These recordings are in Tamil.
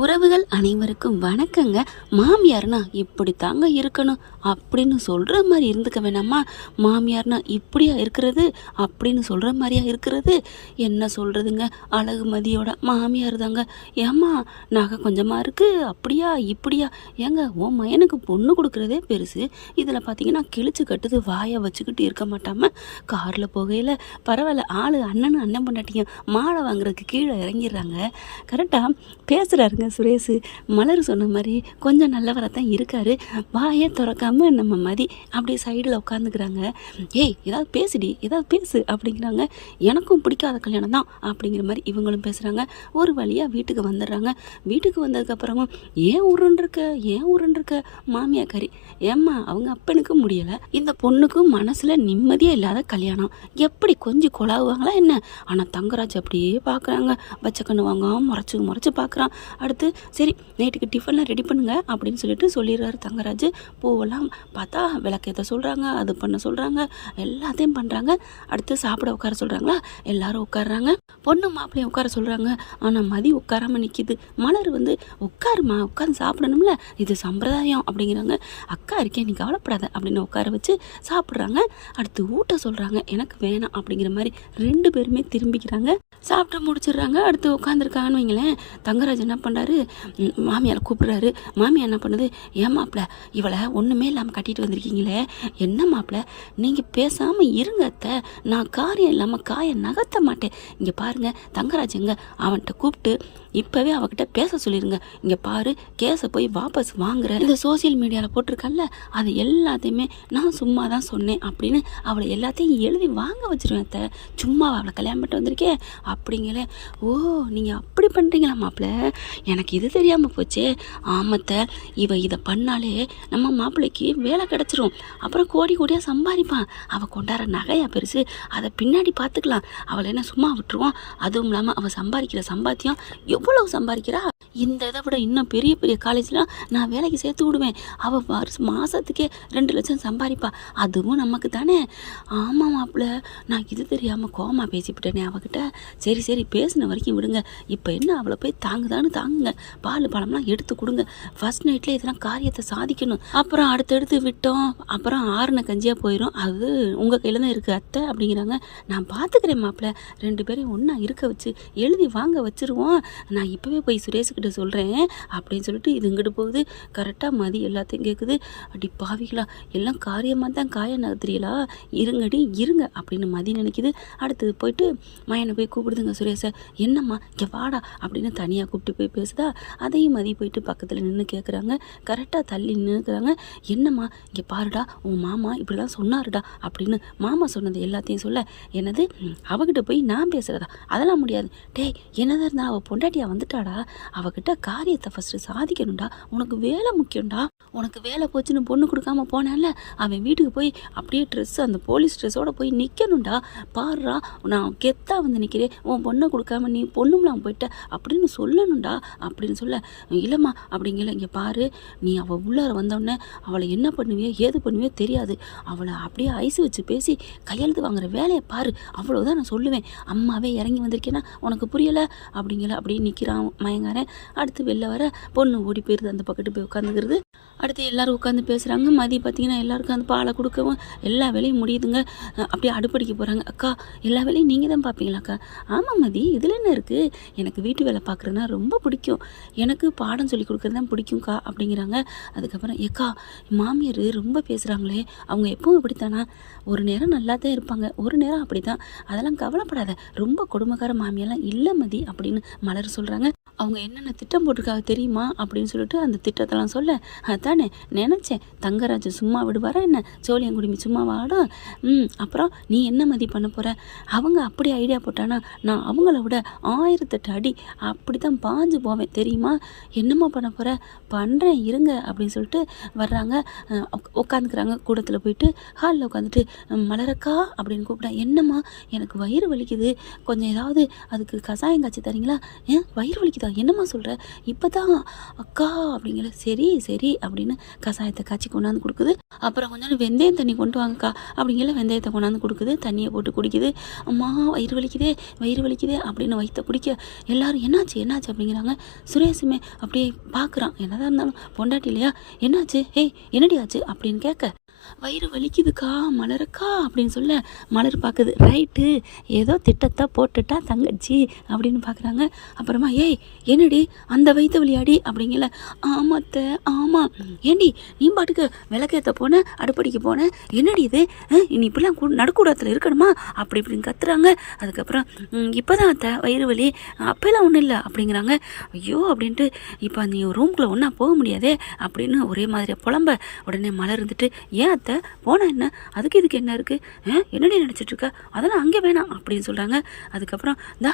உறவுகள் அனைவருக்கும் வணக்கங்க. மாமியார்னா இப்படி தாங்க இருக்கணும் அப்படின்னு சொல்கிற மாதிரி இருந்துக்க வேணாமா? மாமியார்னா இப்படியா இருக்கிறது அப்படின்னு சொல்கிற மாதிரியா இருக்கிறது? என்ன சொல்கிறதுங்க, அழகுமதியோட மாமியார் தாங்க. ஏம்மா நகை கொஞ்சமாக இருக்குது, அப்படியா இப்படியா? ஏங்க உன் மயனுக்கு பொண்ணு கொடுக்குறதே பெருசு, இதில் பார்த்தீங்கன்னா கிழிச்சு கட்டுது வாயை வச்சுக்கிட்டு இருக்க மாட்டாமல் காரில் போகையில் பரவாயில்ல, அண்ணனும் அண்ணன் பொண்டாட்டியும் மாலை வாங்குறதுக்கு கீழே இறங்கிடுறாங்க. கரெக்டாக பேசுகிறாருங்க சுரேஷ். மலர் சொன்ன மாதிரி கொஞ்சம் நல்லவராக தான் இருக்காரு. வாயே திறக்காம நம்ம மதி அப்படியே சைடில் உட்காந்துக்கிறாங்க. ஏய் ஏதாவது பேசுடி, ஏதாவது பேசு அப்படிங்கிறாங்க. எனக்கும் பிடிக்காத கல்யாணம் தான் அப்படிங்கிற மாதிரி இவங்களும் பேசுகிறாங்க. ஒரு வழியாக வீட்டுக்கு வந்துடுறாங்க. வீட்டுக்கு வந்ததுக்கப்புறமும் ஏன் உருண்டிருக்க மாமியாக்காரி. ஏம்மா அவங்க அப்பனுக்கு முடியலை, இந்த பொண்ணுக்கும் மனசில் நிம்மதியே இல்லாத கல்யாணம், எப்படி கொஞ்சம் கொலாவுவாங்களா என்ன? ஆனால் தங்கராஜ் அப்படியே பார்க்குறாங்க, பச்சைக்கண்ணு வாங்க முறைச்சு பார்க்குறான். அடுத்து சரி நைட்டுக்கு டிஃபன்லாம் ரெடி பண்ணுங்க அப்படின்னு சொல்லிடுறாரு தங்கராஜ். பூவெல்லாம் பார்த்தா விளக்கேற்ற சொல்கிறாங்க, அது பண்ண சொல்கிறாங்க, எல்லாத்தையும் பண்ணுறாங்க. அடுத்து சாப்பிட உட்கார சொல்கிறாங்களா, எல்லாரும் உட்காடுறாங்க. பொண்ணு மாப்பிள்ளையும் உட்கார சொல்கிறாங்க. ஆனால் மதி உட்காராமல் நிற்கிது. மலர் உட்காருமா, உட்காந்து சாப்பிடணும்ல, இது சம்பிரதாயம் அப்படிங்கிறாங்க. அக்கா இருக்கேன் நீ கவலைப்படாத அப்படின்னு உட்கார வச்சு சாப்பிட்றாங்க. அடுத்து ஊட்ட சொல்கிறாங்க. எனக்கு வேணாம் அப்படிங்கிற மாதிரி ரெண்டு பேருமே திரும்பிக்கிறாங்க. சாப்பிட்டு முடிச்சிடுறாங்க. அடுத்து உட்காந்துருக்காங்கன்னு வைங்களேன். தங்கராஜ் என்ன பண்ணுறாரு, மாமியாரை கூப்பிட்றாரு. மாமியார் என்ன பண்ணுது, ஏன் மாப்பிள்ள இவளை ஒன்றுமே இல்லாமல் கட்டிட்டு வந்திருக்கீங்களே, என்ன மாப்பிள்ள நீங்கள் பேசாமல் இருங்க அத்தை, நான் காரியம் இல்லாமல் காயை நகர்த்த மாட்டேன். இங்கே பாருங்க தங்கராஜ் எங்க, அவன்கிட்ட கூப்பிட்டு இப்போவே அவகிட்ட பேச சொல்லிடுங்க. இங்கே பாரு கேஸை போய் வாபஸ் வாங்குறேன், இந்த சோசியல் மீடியாவில் போட்டிருக்கல்ல அது எல்லாத்தையுமே நான் சும்மா தான் சொன்னேன் அப்படின்னு அவளை எல்லாத்தையும் எழுதி வாங்க வச்சிருவேன் அத்தை. சும்மா அவளை கல்யாணம் பண்ணிட்டு வந்திருக்கேன் அப்படிங்களே. ஓ நீங்கள் அப்படி பண்ணுறீங்களா மாப்பிள்ள, எனக்கு இது தெரியாமல் போச்சே. ஆமத்தை இதை பண்ணாலே நம்ம மாப்பிள்ளைக்கு வேலை கிடச்சிரும், அப்புறம் கோடியாக சம்பாதிப்பான். அவள் கொண்டாடுற நகையா பெருசு, அதை பின்னாடி பார்த்துக்கலாம், அவளை என்ன சும்மா விட்டுருவோம். அதுவும் இல்லாமல் அவள் சம்பாதிக்கிற சம்பாத்தியம் எவ்வளவு சம்பாதிக்கிறா, இந்த இதை விட இன்னும் பெரிய பெரிய காலேஜ்லாம் நான் வேலைக்கு சேர்த்து விடுவேன். அவள் மாதத்துக்கே 2 லட்சம் சம்பாதிப்பா, அதுவும் நமக்கு தானே. ஆமாம் மாப்பிள்ள, நான் இது தெரியாமல் கோமா பேசிவிட்டேனே அவகிட்ட. சரி பேசின வரைக்கும் விடுங்க, இப்போ என்ன அவளை போய் தாங்குங்க, பால் பழம்லாம் எடுத்து கொடுங்க, ஃபர்ஸ்ட் நைட்லேயே இதெல்லாம் காரியத்தை சாதிக்கணும். அப்புறம் அடுத்தடுத்து விட்டோம், அப்புறம் ஆறுன கஞ்சியாக போயிடும், அது உங்கள் கையில் தான் இருக்குது அத்தை அப்படிங்கிறாங்க. நான் பார்த்துக்கிறேன் மாப்பிள்ள, 2 பேரையும் ஒன்றா இருக்க வச்சு எழுதி வாங்க வச்சுருவோம். நான் இப்போவே போய் சுரேஷ்கிட்ட சொல்கிறேன் அப்படின்னு சொல்லிட்டு இது இங்கிட்டு போகுது. கரெக்டாக மதி எல்லாத்தையும் கேட்குது. அடி பாவிகளா, எல்லாம் காரியமாக தான் காய நகர்த்துறீங்களா, இருங்க அப்படின்னு மதி நினைக்குது. அடுத்தது போயிட்டு மயனை போய் கூப்பிடுதுங்க சுரேஷை. என்னம்மா இங்கே வாடா அப்படின்னு தனியாக கூப்பிட்டு போய் பேசுதா. அதையும் மதி போயிட்டு பக்கத்தில் நின்று கேட்குறாங்க. கரெக்டாக தள்ளி நின்றுக்கிறாங்க. என்னம்மா இங்கே பாருடா, உன் மாமா இப்படிலாம் சொன்னாருடா அப்படின்னு மாமா சொன்னது எல்லாத்தையும் சொல்ல, என்னது அவகிட்ட போய் நான் பேசுகிறதா, அதெல்லாம் முடியாது. டேய் என்னதான் இருந்தால் அவள் பொண்டாட்டியாக வந்துட்டாடா, அவகிட்ட காரியத்தை ஃபஸ்ட்டு சாதிக்கணும்டா, உனக்கு வேலை முக்கியம்டா. உனக்கு வேலை போச்சுன்னு பொண்ணு கொடுக்காம போனான்ல, அவன் வீட்டுக்கு போய் அப்படியே அந்த போலீஸ் ட்ரெஸ்ஸோடு போய் நிற்கணும்டா. பாருடா நான் கெத்தாக வந்து நிற்கிறேன், உன் பொண்ணை கொடுக்காம நீ பொண்ணும்லாம் போயிட்ட அப்படின்னு சொல்லணும்டா அப்படின்னு சொல்ல, இல்லைம்மா அப்படிங்கல. இங்கே பாரு, நீ அவள் உள்ளார வந்தோடனே அவளை என்ன பண்ணுவியோ ஏது பண்ணுவியோ தெரியாது, அவளை அப்படியே ஐஸ் வச்சு பேசி கையெழுத்து வாங்குற வேலையை பாரு, அவ்வளோதான் நான் சொல்லுவேன். அம்மாவே இறங்கி வந்திருக்கேன்னா உனக்கு புரியலை அப்படிங்கல. அப்படியே நிற்கிறான் மயங்காரன். அடுத்து வெளில வர பொண்ணு ஓடி போயிருது, அந்த பக்கத்து போய் உட்காந்துக்கிறது. அடுத்து எல்லோரும் உட்காந்து பேசுகிறாங்க. மதி பார்த்திங்கன்னா எல்லாருக்கும் அந்த பாலை கொடுக்கவும் எல்லா வேலையும் முடியுதுங்க. அப்படியே அடுப்படிக்க போகிறாங்க. அக்கா எல்லா வேலையும் நீங்கள் தான் பார்ப்பீங்களாக்கா? ஆமாம் மதி, இதில் என்ன இருக்குது, எனக்கு வீட்டு வேலை பார்க்குறதுனா ரொம்ப பிடிக்கும், எனக்கு பாடம் சொல்லி கொடுக்குறது தான் பிடிக்கும்க்கா அப்படிங்கிறாங்க. அதுக்கப்புறம் ஏக்கா மாமியார் ரொம்ப பேசுகிறாங்களே, அவங்க எப்பவும் இப்படித்தானா, ஒரு நேரம் நல்லா தான் இருப்பாங்க, ஒரு நேரம் அப்படி தான், அதெல்லாம் கவலைப்படாத, ரொம்ப கொடுமைக்கார மாமியெல்லாம் இல்லை மதி அப்படின்னு மலர் சொல்கிறாங்க. அவங்க என்னென்ன திட்டம் போட்டிருக்காங்க தெரியுமா அப்படின்னு சொல்லிட்டு அந்த திட்டத்தெல்லாம் சொல்ல, அதானே நினச்சேன், தங்கராஜ் சும்மா விடுவாரா என்ன, சோழியங்குடிமி சும்மா வாடும். அப்புறம் நீ என்ன மதி பண்ண போகிற, அவங்க அப்படி ஐடியா போட்டானா நான் அவங்கள விட 1008 அடி அப்படி தான் பாஞ்சு போவேன் தெரியுமா, என்னம்மா பண்ண போகிற, பண்ணுறேன் இருங்க அப்படின்னு சொல்லிட்டு வர்றாங்க. உட்காந்துக்கிறாங்க. கூடத்தில் போயிட்டு ஹாலில் உட்காந்துட்டு மலரக்கா அப்படின்னு கூப்பிட்டேன். என்னம்மா எனக்கு வயிறு வலிக்குது, கொஞ்சம் ஏதாவது அதுக்கு கசாயம் காய்ச்சி தரீங்களா? ஏன் வயிறு வலிக்குதா வலிக்குதா? என்னம்மா சொல்கிற? இப்போ தான் அக்கா அப்படிங்கிற. சரி சரி அப்படின்னு கசாயத்தை காய்ச்சி கொண்டாந்து கொடுக்குது. அப்புறம் கொஞ்சம் வெந்தயம் தண்ணி கொண்டு வாங்கக்கா அப்படிங்கிற. வெந்தயத்தை கொண்டாந்து கொடுக்குது. தண்ணியை போட்டு குடிக்குது. அம்மா வயிறு வலிக்குதே வயிறு வலிக்குதே அப்படின்னு வயிற்ற குடிக்க எல்லாரும் என்னாச்சு என்னாச்சு அப்படிங்கிறாங்க. சுரேஷுமே அப்படியே பார்க்குறான். என்னதான் இருந்தாலும் பொண்டாட்டி இல்லையா? என்னாச்சு? ஏய் என்னடி ஆச்சு அப்படின்னு கேட்க, வயிறு வலிக்குதுக்கா மலருக்கா அப்படின்னு சொல்ல, மலர் பார்க்குது. ரைட்டு ஏதோ திட்டத்தை போட்டுட்டா தங்கச்சி அப்படின்னு பார்க்குறாங்க. அப்புறமா ஏய் என்னடி அந்த வயிற்று வலியாடி அப்படிங்கல. ஆமாத்த ஆமாம். ஏண்டி நீ பாட்டுக்கு விளக்கேற்ற போன அடுப்படிக்கு போன என்னடி இது நீ இப்படிலாம் நடுக்கூடத்தில் இருக்கணுமா அப்படி இப்படின்னு கத்துறாங்க. அதுக்கப்புறம் இப்போ தான் அத்தை வயிறு வலி அப்போல்லாம் ஒன்றும் இல்லை அப்படிங்கிறாங்க. ஐயோ அப்படின்ட்டு இப்போ நீ ரூம்குள்ளே ஒன்றா போக முடியாதே அப்படின்னு ஒரே மாதிரியாக புலம்ப. உடனே மலர் இருந்துட்டு ஏன் அத்தை போனால் என்ன அதுக்கு இதுக்கு என்ன இருக்குது என்னடி நினச்சிட்ருக்க அதெல்லாம் அங்கே வேணாம் அப்படின்னு சொல்கிறாங்க. அதுக்கப்புறம் இந்த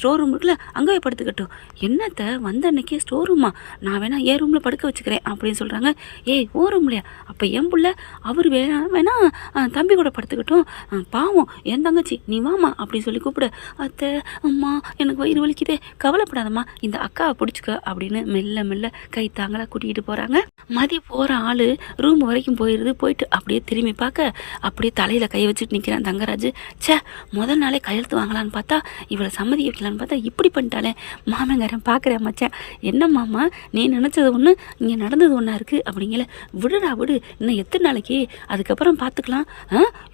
ஸ்டோர் ரூம் இருக்குல்ல அங்கே போய் படுத்துக்கட்டும். என்னத்தை வந்த அன்னைக்கே ஸ்டோர் ரூமா நான் வேணா ஏன் ரூமில் படுக்க வச்சுக்கிறேன் அப்படின்னு சொல்கிறாங்க. ஏய் ஓ ரூம்லையா? அப்போ என் புள்ள அவர் வேணா தம்பி கூட படுத்துக்கட்டும். பாவம் என் தங்கச்சி நீ வாமா அப்படின்னு சொல்லி கூப்பிடு. அத்தை அம்மா எனக்கு வயிறு வலிக்குதே கவலைப்படாதம்மா இந்த அக்காவை பிடிச்சிக்க அப்படின்னு மெல்ல மெல்ல கை தாங்களாக கூட்டிகிட்டு போகிறாங்க. மதி போகிற ஆள் ரூம் வரைக்கும் போயிட்டு அப்படியே திரும்பி பார்க்க அப்படியே தலையில் கை வச்சுட்டு நிற்கிறான் தங்கராஜ். சே முதல் நாளே கையெழுத்து வாங்கலான்னு பார்த்தா இவளை சம்மதி வைக்கலான்னு பார்த்தா இப்படி பண்ணிட்டாலே. மாமங்காரன் பார்க்குறேன் மச்சான் என்ன மாமா நீ நினச்சது ஒன்று இங்கே நடந்தது ஒன்றா இருக்குது அப்படிங்கல. விடுடா விடு இன்னும் எத்தனை நாளைக்கு அதுக்கப்புறம் பார்த்துக்கலாம்.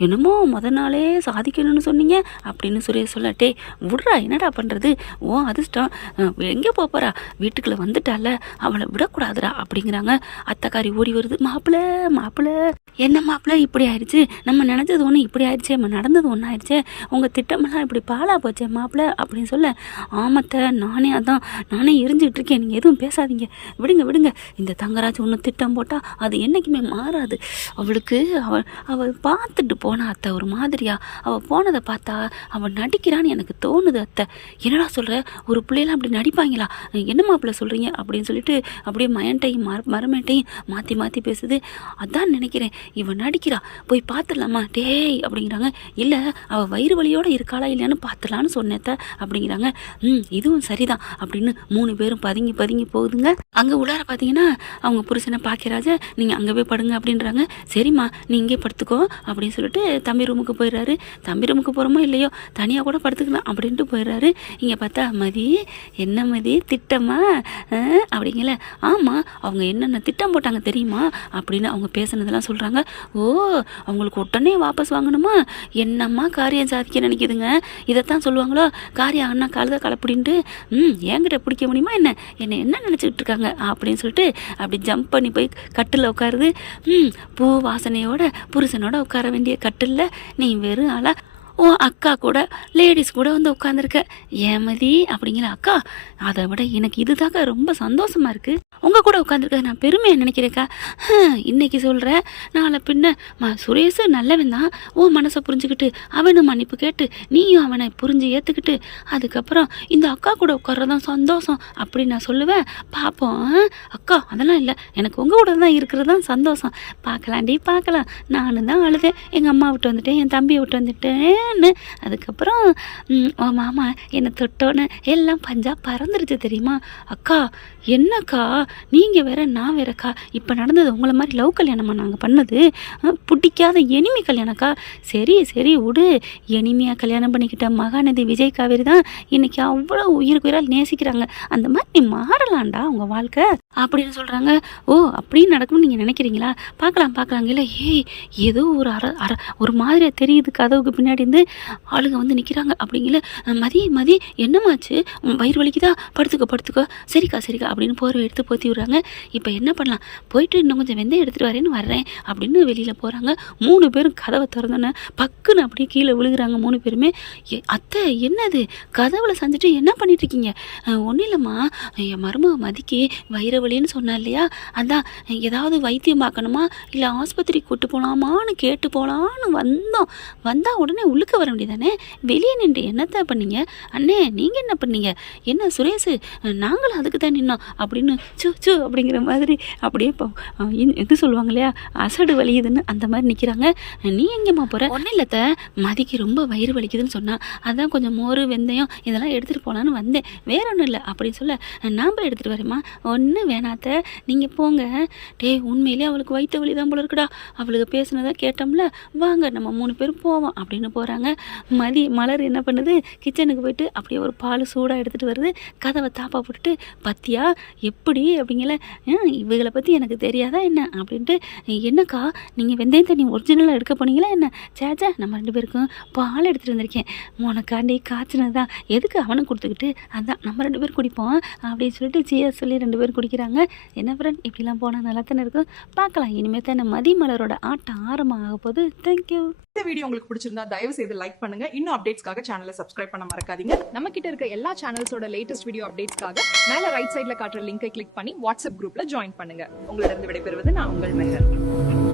என்னமோ முதல் நாளே சாதிக்கணும்னு சொன்னீங்க அப்படின்னு சுரேஷ் சொல்லட்டே. விடுறா என்னடா பண்ணுறது ஓ அதிர்ஷ்டம் எங்கே போகிறா வீட்டுக்குள்ளே வந்துட்டால அவளை விடக்கூடாதுடா அப்படிங்கிறாங்க. அத்தைக்காரி ஓடி வருது. மாப்பிள்ள என்ன மாப்பிள்ள இப்படி ஆயிடுச்சு நம்ம நினச்சது ஒன்று இப்படி ஆயிடுச்சே நம்ம நடந்தது ஒன்று ஆயிடுச்சே உங்கள் திட்டமெல்லாம் இப்படி பாலா போச்சே மாப்பிள்ள அப்படின்னு சொல்ல. ஆமத்தை நானே எரிஞ்சுக்கிட்டு இருக்கேன் நீங்கள் எதுவும் பேசாதீங்க விடுங்க இந்த தங்கராஜ் ஒன்று திட்டம் போட்டால் அது என்றைக்குமே மாறாது. அவளுக்கு அவள் பார்த்துட்டு போனா அத்தை ஒரு மாதிரியா அவள் போனதை பார்த்தா அவள் நடிக்கிறான்னு எனக்கு தோணுது அத்தை. என்னடா சொல்கிற ஒரு பிள்ளைலாம் அப்படி நடிப்பாங்களா என்ன மாப்பிள்ள சொல்கிறீங்க அப்படின்னு சொல்லிட்டு அப்படியே மயன்ட்டையும் மரமேட்டையும் மாற்றி பேசுது. அதான் நினைக்கிறேன் இவன் நடிக்கிறா போய் பார்த்துடலாமா டேய் அப்படிங்கிறாங்க. இல்லை அவள் வயிறு வலியோடு இருக்காளா இல்லையான்னு பார்த்துலான்னு சொன்னேத்த அப்படிங்கிறாங்க. இதுவும் சரிதான் அப்படின்னு 3 பேரும் பதுங்கி போகுதுங்க. அங்கே உள்ளார பார்த்தீங்கன்னா அவங்க புருஷனை பாக்கியராஜ நீங்கள் அங்கே போய் படுங்க அப்படின்றாங்க. சரிம்மா நீ இங்கே படுத்துக்கோ அப்படின்னு சொல்லிட்டு தம்பி ரூமுக்கு போயிடுறாரு. தம்பி ரூமுக்கு போகிறோமோ இல்லையோ தனியாக கூட படுத்துக்கலாம் அப்படின்ட்டு போயிடுறாரு. இங்கே பார்த்தா மதி என்ன மதி திட்டமா அப்படிங்கல. ஆமாம் அவங்க என்னென்ன திட்டம் போட்டாங்க தெரியுமா அப்படின்னு அவங்க பேசுனதெல்லாம் சொல்கிறாங்க. ஓ அவங்களுக்கு உடனே வாபஸ் வாங்கணுமா என்னம்மா காரியம் சாதிக்க நினைக்குதுங்க. இதைத்தான் சொல்லுவாங்களோ காரியம் அண்ணா காலதை கலப்பிடின்ட்டு என்கிட்ட பிடிக்க முடியுமா என்ன நினச்சிக்கிட்டு இருக்காங்க அப்படின்னு சொல்லிட்டு அப்படி ஜம்ப் பண்ணி போய் கட்டில் உட்காருது. பூ வாசனையோட புருஷனோட உட்கார வேண்டிய கட்டிலில் நீ வெறும் ஆளா உன் அக்கா கூட லேடிஸ் கூட வந்து உட்காந்துருக்க ஏமதி அப்படிங்கிற. அக்கா அதை விட எனக்கு இதுதாக்கா ரொம்ப சந்தோஷமாக இருக்குது உங்கள் கூட உட்காந்துருக்க நான் பெருமையாக நினைக்கிறேக்கா. இன்றைக்கி சொல்கிறேன் நாளை பின்ன சுரேஷ் நல்லவன் தான் உன் மனசை புரிஞ்சுக்கிட்டு அவனும் மன்னிப்பு கேட்டு நீயும் அவனை புரிஞ்சு ஏற்றுக்கிட்டு அதுக்கப்புறம் இந்த அக்கா கூட உட்கார்றதான் சந்தோஷம் அப்படின்னு நான் சொல்லுவேன். பார்ப்போம் அக்கா அதெல்லாம் இல்லை எனக்கு உங்கள் கூட தான் இருக்கிறது தான் சந்தோஷம். பார்க்கலாம் நானும் தான் அழுதேன் எங்கள் அம்மா விட்டு வந்துட்டேன் என் தம்பியை விட்டு வந்துட்டேன். அதுக்கப்புறம் மாமா என்னை தொட்டோன்னு எல்லாம் பஞ்சா பறந்துருச்சு தெரியுமா. அக்கா என்னக்கா நீங்கள் வேற நான் வேறக்கா இப்போ நடந்தது உங்களை மாதிரி லவ் கல்யாணமா நாங்கள் பண்ணது பிடிக்காத எனிமி கல்யாணக்கா. சரி விடு எனிமையாக கல்யாணம் பண்ணிக்கிட்ட மகாநதி விஜய் காவேரி தான் இன்னைக்கு அவ்வளோ உயிருக்கு உயிரால் நேசிக்கிறாங்க. அந்த மாதிரி நீ மாறலாம்டா உங்கள் வாழ்க்கை அப்படின்னு சொல்கிறாங்க. ஓ அப்படின்னு நடக்கும்னு நீங்கள் நினைக்கிறீங்களா? பார்க்கலாம் இல்லை ஏதோ ஒரு மாதிரியாக தெரியுது கதவுக்கு பின்னாடி இருந்து ஆளுங்க வந்து நிற்கிறாங்க அப்படிங்கல. மதி என்னமாச்சு வயிறு வலிக்குதா படுத்துக்கோ சரிக்கா அப்படின்னு போர்வை எடுத்து போத்தி விடுறாங்க. இப்போ என்ன பண்ணலாம் போயிட்டு இன்னும் கொஞ்சம் வெந்தயம் எடுத்துகிட்டு வர்றேன் அப்படின்னு வெளியில் போகிறாங்க. 3 பேரும் கதவை திறந்தோன்னே பக்குன்னு அப்படியே கீழே விழுகிறாங்க 3 பேருமே. அத்தை என்னது கதவுல செஞ்சுட்டு என்ன பண்ணிட்டு இருக்கீங்க? ஒன்றும் இல்லைம்மா என் மருமக மதிக்கு வயிறு வலின்னு சொன்னா இல்லையா அதான் ஏதாவது வைத்தியம் பார்க்கணுமா இல்லை ஆஸ்பத்திரி கூட்டு போகலாமான்னு கேட்டு போகலான்னு வந்தால் உடனே உள்ளுக்க வர வேண்டியதானே வெளியே நின்று என்னத்தை பண்ணீங்க? அண்ணே நீங்கள் என்ன பண்ணீங்க? என்ன சுரேஷ் நாங்களும் அதுக்கு தான் நின்னோம் அப்படின்னு சு சு அப்படிங்கிற மாதிரி அப்படியே எது சொல்லுவாங்க இல்லையா, அசடு வலியுதுன்னு அந்த மாதிரி நிற்கிறாங்க. நீ எங்கேம்மா போகிற? ஒன்றும் இல்லத்த, மதிக்கு ரொம்ப வயிறு வலிக்குதுன்னு சொன்னா, அதான் கொஞ்சம் மோர் வெந்தயம் இதெல்லாம் எடுத்துகிட்டு போகலான்னு வந்தேன், வேற ஒன்றும் இல்லை அப்படின்னு சொல்ல, நான் போய் எடுத்துகிட்டு வரேம்மா, ஒன்றும் வேணாத்த நீங்கள் போங்க. டேய் உண்மையிலே அவளுக்கு வயிற்று வலி தான் போல இருக்குடா, அவளுக்கு பேசுனதை கேட்டோம்ல, வாங்க நம்ம 3 பேரும் போவோம் அப்படின்னு போகிறாங்க. மலர் என்ன பண்ணுது, கிச்சனுக்கு போயிட்டு அப்படியே ஒரு பால் சூடாக எடுத்துகிட்டு வருது, கதவை தாப்பா போட்டுட்டு, பத்தியா எப்படி அப்படிங்கல, இவங்களை பற்றி எனக்கு தெரியாதா என்ன அப்படின்ட்டு, என்னக்கா நீங்கள் வெந்தயம் தண்ணி ஒரிஜினலாக எடுக்க போனீங்களா என்ன? சேச்சா நம்ம 2 பேருக்கும் பால் எடுத்துகிட்டு வந்திருக்கேன், உனக்காண்டி காய்ச்சினது தான், எதுக்கு அவனுக்கு கொடுத்துக்கிட்டு, அதான் நம்ம 2 பேரும் குடிப்போம் அப்படின்னு சொல்லிட்டு சீயா சொல்லி 2 பேரும் குடிக்கிறாங்க. என்ன ஃப்ரெண்ட், இப்படிலாம் போனால் நல்லா தானே இருக்கும். பார்க்கலாம் இனிமேல் தான் மதி மலரோட ஆட்டம் ஆரம்பமாக போகுது. தேங்க்யூ. இந்த வீடியோ உங்களுக்கு பிடிச்சிருந்தா தயவு செய்து லைக் பண்ணுங்க. இன்னும் அப்டேட்ஸ்க்காக சேனலை சப்ஸ்கிரைப் பண்ண மறக்காதீங்க. நம்ம கிட்ட இருக்க எல்லா சேனல்ஸோட லேட்டஸ்ட் வீடியோ அப்டேட்ஸ்க்காக மேல ரைட் சைடுல காட்டுற லிங்கை கிளிக் பண்ணி வாட்ஸ்அப் குரூப்ல ஜாயின் பண்ணுங்க. உங்களிடம் விடைபெறுவது நான் உங்கள் மெஹர்.